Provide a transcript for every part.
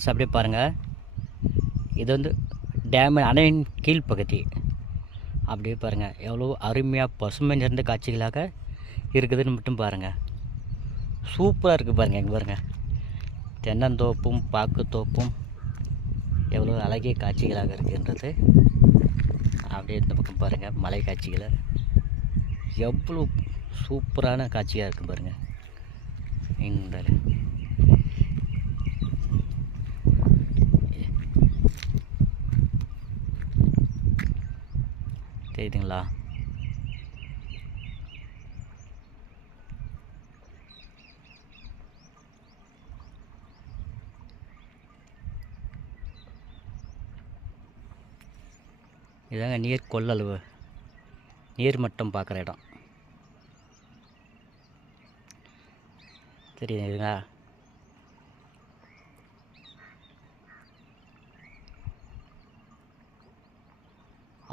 Friends அப்படியே பாருங்கள். இது வந்து டேம் அணையின் கீழ்ப்பகுதி. அப்படியே பாருங்கள் எவ்வளோ அருமையாக பசுமை நிறைந்த காட்சிகளாக இருக்குதுன்னு மட்டும் பாருங்கள். சூப்பராக இருக்குது பாருங்கள். எங்கே பாருங்கள், தென்னந்தோப்பும் பாக்குத்தோப்பும் எவ்வளோ அழகிய காட்சிகளாக இருக்குன்றது. அப்படியே இந்த பக்கம் பாருங்கள், மலை காட்சிகளை எவ்வளோ சூப்பரான காட்சியாக இருக்குது பாருங்கள். இந்த தெரியுதுங்களா? இதாங்க நீர் கொள்ளளவு, நீர்மட்டம் பார்க்குற இடம் தெரியுதுங்களா?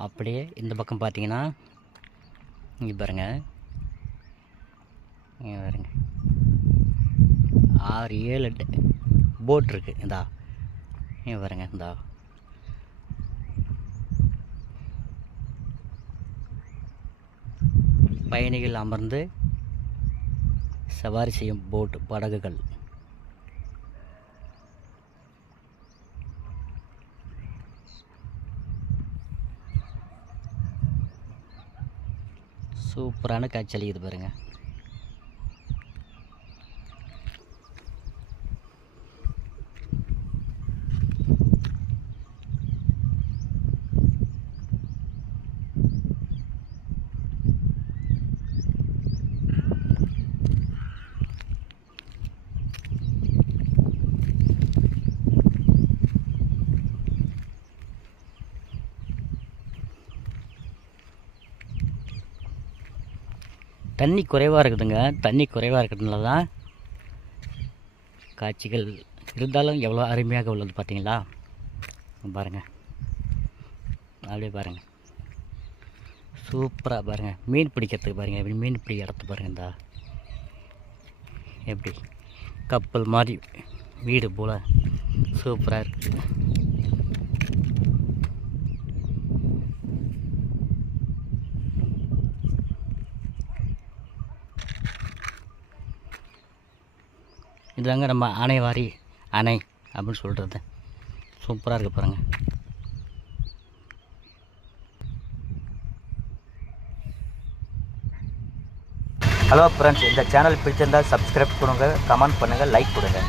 அப்படியே இந்த பக்கம் பார்த்தீங்கன்னா இங்கே பாருங்கள், இங்கே பாருங்க 6-7 போட் இருக்குது. இந்தா இங்கே பாருங்க, இந்தா பயணிகள் அமர்ந்து சவாரி செய்யும் போட், படகுகள். சூப்பரான காட்சி அளிக்குது பாருங்கள். தண்ணி குறைவாக இருக்குதுங்க. தண்ணி குறைவாக இருக்கிறதுனால தான் காட்சிகள் இருந்தாலும் எவ்வளோ அருமையாக உள்ளது பார்த்தீங்களா? பாருங்கள், அப்படியே பாருங்கள், சூப்பராக பாருங்கள். மீன் பிடிக்கிறதுக்கு பாருங்கள், எப்படி மீன் பிடிக்க இடத்து பாருங்கள். இந்த எப்படி கப்பல் மாதிரி வீடு போல் சூப்பராக இருக்குது. இதுதாங்க நம்ம அணைவாரி அணை அப்படின்னு சொல்கிறது. சூப்பராக இருக்குது பாருங்கள். ஹலோ ஃப்ரெண்ட்ஸ், இந்த சேனல் பிடிச்சிருந்தால் சப்ஸ்கிரைப் பண்ணுங்கள், கமெண்ட் பண்ணுங்கள், லைக் கொடுங்க.